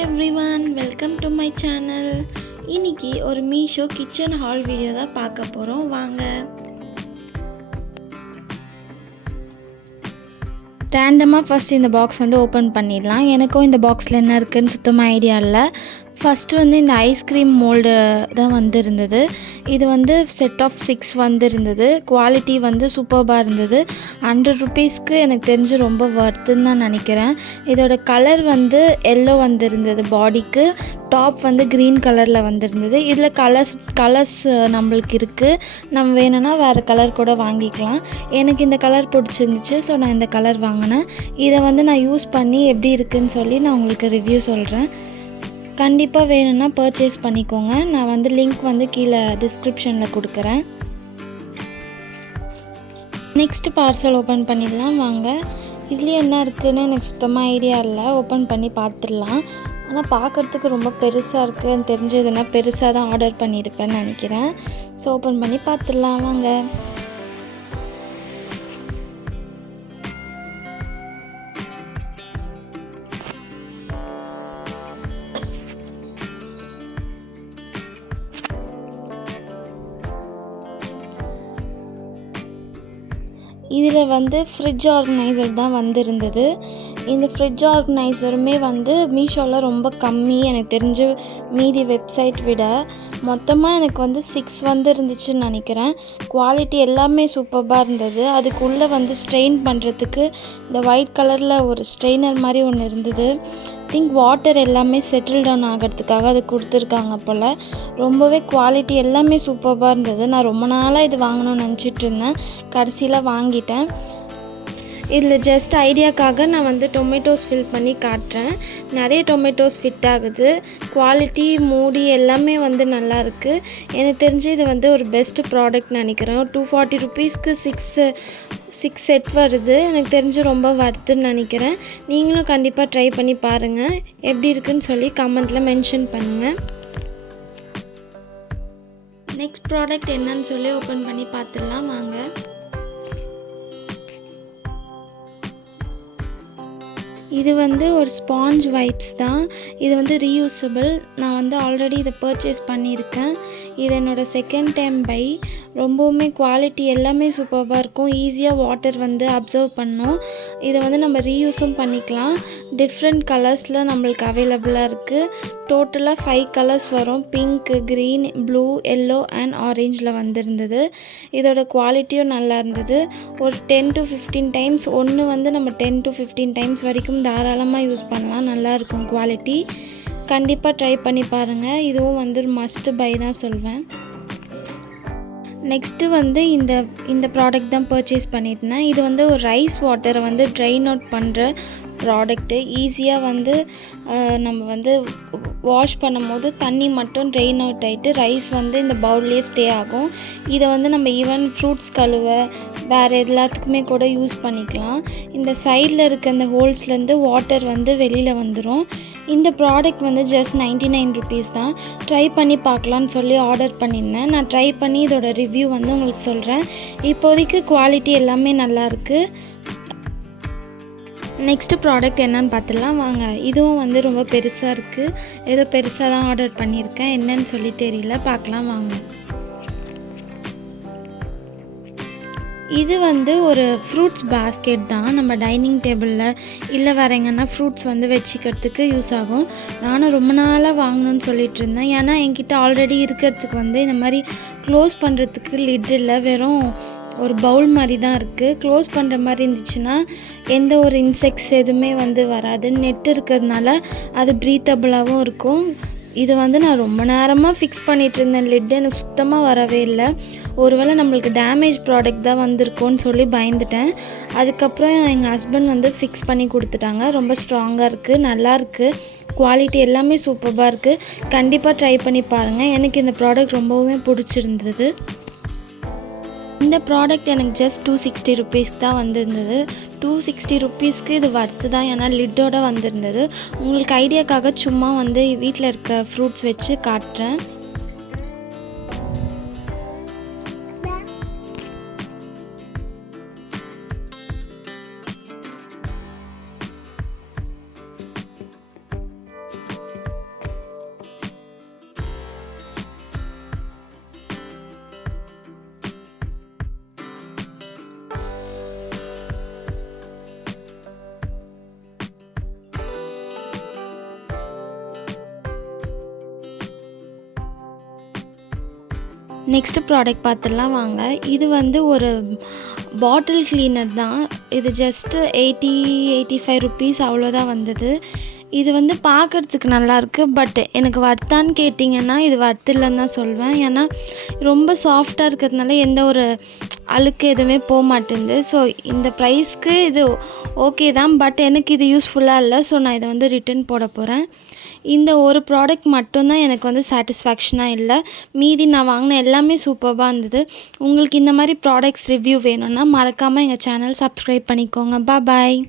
Everyone welcome to my channel. இன்னைக்கு ஒரு Meesho kitchen hall video தான் பார்க்க போகிறோம். வாங்க. ரேண்டமாக ஃபஸ்ட் இந்த பாக்ஸ் ஓப்பன் பண்ணிடலாம். எனக்கும் இந்த பாக்ஸில் என்ன இருக்குதுன்னு சுத்தமாக ஐடியா இல்லை. ஃபஸ்ட்டு இந்த ஐஸ்கிரீம் மோல்டு தான் இருந்தது. இது செட் ஆஃப் 6 இருந்தது. குவாலிட்டி சூப்பர்பாக இருந்தது. 100 ருபீஸ்க்கு எனக்கு தெரிஞ்சு ரொம்ப வர்த்துன்னு தான் நினைக்கிறேன். இதோட கலர் எல்லோ இருந்தது. பாடிக்கு டாப் க்ரீன் கலரில் இருந்தது. இதில் கலர்ஸ் நம்மளுக்கு இருக்குது. நம்ம வேணும்னா வேறு கலர் கூட வாங்கிக்கலாம். எனக்கு இந்த கலர் பிடிச்சிருந்துச்சு, ஸோ நான் இந்த கலர் வாங்கினேன். இதை நான் யூஸ் பண்ணி எப்படி இருக்குதுன்னு சொல்லி நான் உங்களுக்கு ரிவ்யூ சொல்கிறேன். கண்டிப்பாக வேணும்னா பர்ச்சேஸ் பண்ணிக்கோங்க. நான் லிங்க் கீழே டிஸ்கிரிப்ஷனில் கொடுக்குறேன். நெக்ஸ்ட் பார்சல் ஓப்பன் பண்ணிடலாம் வாங்க. இதுலேயே என்ன இருக்குதுன்னு எனக்கு சுத்தமாக ஐடியா இல்லை. ஓப்பன் பண்ணி பார்த்துடலாம். ஆனால் பார்க்குறதுக்கு ரொம்ப பெருசாக இருக்குதுன்னு தெரிஞ்சதுன்னா பெருசாக தான் ஆர்டர் பண்ணியிருப்பேன்னு நினைக்கிறேன். ஸோ ஓப்பன் பண்ணி பார்த்துடலாம் வாங்க. இதில் ஃப்ரிட்ஜ் ஆர்கனைசர் தான் இருந்தது. இந்த ஃப்ரிட்ஜ் ஆர்கனைசருமே மீஷோவில் ரொம்ப கம்மி எனக்கு தெரிஞ்சு மீதி வெப்சைட் விட. மொத்தமாக எனக்கு 6 இருந்துச்சுன்னு நினைக்கிறேன். குவாலிட்டி எல்லாமே சூப்பராக இருந்தது. அதுக்குள்ளே ஸ்ட்ரெயின் பண்ணுறதுக்கு இந்த ஒயிட் கலரில் ஒரு ஸ்ட்ரெயினர் மாதிரி ஒன்று இருந்தது. திங்க் வாட்டர் எல்லாமே செட்டில் டவுன் ஆகிறதுக்காக அது கொடுத்துருக்காங்க போல். ரொம்பவே குவாலிட்டி எல்லாமே சூப்பராக இருந்தது. நான் ரொம்ப நாளாக இது வாங்கணும்னு நினச்சிட்டு இருந்தேன். கடைசியில் வாங்கிட்டேன். இதில் ஜஸ்ட் ஐடியாக்காக நான் டொமேட்டோஸ் ஃபில் பண்ணி காட்டுறேன். நிறைய டொமேட்டோஸ் ஃபிட் ஆகுது. குவாலிட்டி மூடி எல்லாமே நல்லாயிருக்கு. எனக்கு தெரிஞ்சு இது ஒரு பெஸ்ட்டு ப்ராடக்ட் நினைக்கிறேன். 240 ருபீஸ்க்கு 6 செட் வருது. எனக்கு தெரிஞ்சு ரொம்ப வர்த்துன்னு நினைக்கிறேன். நீங்களும் கண்டிப்பாக ட்ரை பண்ணி பாருங்கள். எப்படி இருக்குன்னு சொல்லி கமெண்ட்டில் மென்ஷன் பண்ணுங்கள். நெக்ஸ்ட் ப்ராடக்ட் என்னன்னு சொல்லி ஓப்பன் பண்ணி பார்த்துடலாம் வாங்க. இது ஒரு ஸ்பாஞ்ச் வைப்ஸ் தான். இது ரீயூசபிள். நான் ஆல்ரெடி இதை பர்ச்சேஸ் பண்ணியிருக்கேன். இது என்னோடய செகண்ட் டைம் பை. ரொம்பவுமே குவாலிட்டி எல்லாமே சூப்பராக இருக்கும். ஈஸியாக வாட்டர் அப்சர்வ் பண்ணும். இதை நம்ம ரீயூஸும் பண்ணிக்கலாம். டிஃப்ரெண்ட் கலர்ஸில் நம்மளுக்கு அவைலபிளாக இருக்குது. டோட்டலாக 5 கலர்ஸ் வரும். Pink, green, blue, yellow and ஆரேஞ்சில் இருந்தது. இதோட குவாலிட்டியும் நல்லா இருந்தது. ஒரு 10 to 15 டைம்ஸ் நம்ம 10 to 15 டைம்ஸ் வரைக்கும் தாராளமாக யூஸ் பண்ணலாம். நல்லாயிருக்கும் குவாலிட்டி. கண்டிப்பாக ட்ரை பண்ணி பாருங்கள். இதுவும் மஸ்ட் பை தான் சொல்வேன். நெக்ஸ்ட்டு இந்த ப்ராடக்ட் தான் பர்ச்சேஸ் பண்ணியிருந்தேன். இது ஒரு ரைஸ் வாட்டரை ட்ரைன் அவுட் பண்ணுற ப்ராடக்ட்டு. ஈஸியாக நம்ம வாஷ் பண்ணும்போது தண்ணி மட்டும் ட்ரெயின் அவுட் ஆகிட்டு ரைஸ் இந்த பவுல்லையே ஸ்டே ஆகும். இதை நம்ம ஈவன் ஃப்ரூட்ஸ் கழுவ வேறு எல்லாத்துக்குமே கூட யூஸ் பண்ணிக்கலாம். இந்த சைடில் இருக்க இந்த ஹோல்ஸ்லேருந்து வாட்டர் வெளியில் வந்துடும். இந்த ப்ராடக்ட் ஜஸ்ட் 99 ருபீஸ் தான். ட்ரை பண்ணி பார்க்கலான்னு சொல்லி ஆர்டர் பண்ணியிருந்தேன். நான் ட்ரை பண்ணி இதோட ரிவ்யூ உங்களுக்கு சொல்கிறேன். இப்போதைக்கு குவாலிட்டி எல்லாமே நல்லாயிருக்கு. நெக்ஸ்ட்டு ப்ராடக்ட் என்னன்னு பார்த்துடலாம் வாங்க. இதுவும் ரொம்ப பெருசாக இருக்குது. ஏதோ பெருசாக தான் ஆர்டர் பண்ணியிருக்கேன். என்னன்னு சொல்லி தெரியல. பார்க்கலாம் வாங்க. இது ஒரு ஃப்ரூட்ஸ் பாஸ்கெட் தான். நம்ம டைனிங் டேபிளில் இல்லை வேறு எங்கன்னா ஃப்ரூட்ஸ் வச்சுக்கிறதுக்கு யூஸ் ஆகும். நானும் ரொம்ப நாளாக வாங்கணும்னு சொல்லிட்டு இருந்தேன். ஏன்னா என்கிட்ட ஆல்ரெடி இருக்கிறதுக்கு இந்த மாதிரி க்ளோஸ் பண்ணுறதுக்கு லிட் இல்லை. வெறும் ஒரு பவுல் மாதிரி தான் இருக்குது. க்ளோஸ் பண்ணுற மாதிரி இருந்துச்சுன்னா எந்த ஒரு இன்செக்ட்ஸ் எதுவுமே வராது. நெட் இருக்கிறதுனால அது ப்ரீத்தபிளாகவும் இருக்கும். இது நான் ரொம்ப நேரமாக ஃபிக்ஸ் பண்ணிகிட்டு இருந்தேன். லிட் எனக்கு சுத்தமாக வரவே இல்லை. ஒருவேளை நம்மளுக்கு டேமேஜ் ப்ராடக்ட் தான் வந்திருக்கோன்னு சொல்லி பயந்துட்டேன். அதுக்கப்புறம் எங்கள் ஹஸ்பண்ட் ஃபிக்ஸ் பண்ணி கொடுத்துட்டாங்க. ரொம்ப ஸ்ட்ராங்காக இருக்குது, நல்லாயிருக்கு. குவாலிட்டி எல்லாமே சூப்பராக இருக்குது. கண்டிப்பாக ட்ரை பண்ணி பாருங்கள். எனக்கு இந்த ப்ராடக்ட் ரொம்பவுமே பிடிச்சிருந்தது. இந்த ப்ராடக்ட் எனக்கு ஜஸ்ட் 260 ருபீஸ்க்கு தான் வந்திருந்தது. 260 ருபீஸ்க்கு இது வர்த்து தான். ஏன்னா லிட்டோடு வந்திருந்தது. உங்களுக்கு ஐடியாக்காக சும்மா வீட்டில் இருக்க ஃப்ரூட்ஸ் வச்சு காட்டுறேன். நெக்ஸ்ட் ப்ராடக்ட் பார்த்துடலாம் வாங்க. இது வந்து ஒரு பாட்டில் கிளீனர் தான். இது ஜஸ்ட்டு 85 ருப்பீஸ் அவ்வளோதான் வந்தது. இது வந்து பார்க்குறதுக்கு நல்லாயிருக்கு. பட் எனக்கு வர்த்தான்னு கேட்டிங்கன்னா இது வர்த்து இல்லைன்னு தான் சொல்வேன். ஏன்னா ரொம்ப சாஃப்டாக இருக்கிறதுனால எந்த ஒரு அழுக்கு எதுவுமே போக மாட்டேங்குது. ஸோ இந்த ப்ரைஸ்க்கு இது ஓகே தான். பட் எனக்கு இது யூஸ்ஃபுல்லாக இல்லை. ஸோ நான் இதை வந்து ரிட்டன் போட போகிறேன். இந்த ஒரு ப்ராடக்ட் மட்டும்தான் எனக்கு வந்து சாட்டிஸ்ஃபேக்ஷனாக இல்லை. மீதி நான் வாங்கின எல்லாமே சூப்பராக இருந்தது. உங்களுக்கு இந்த மாதிரி ப்ராடக்ட்ஸ் ரிவ்யூ வேணும்னா மறக்காமல் எங்கள் சேனல் சப்ஸ்கிரைப் பண்ணிக்கோங்க. பாய்.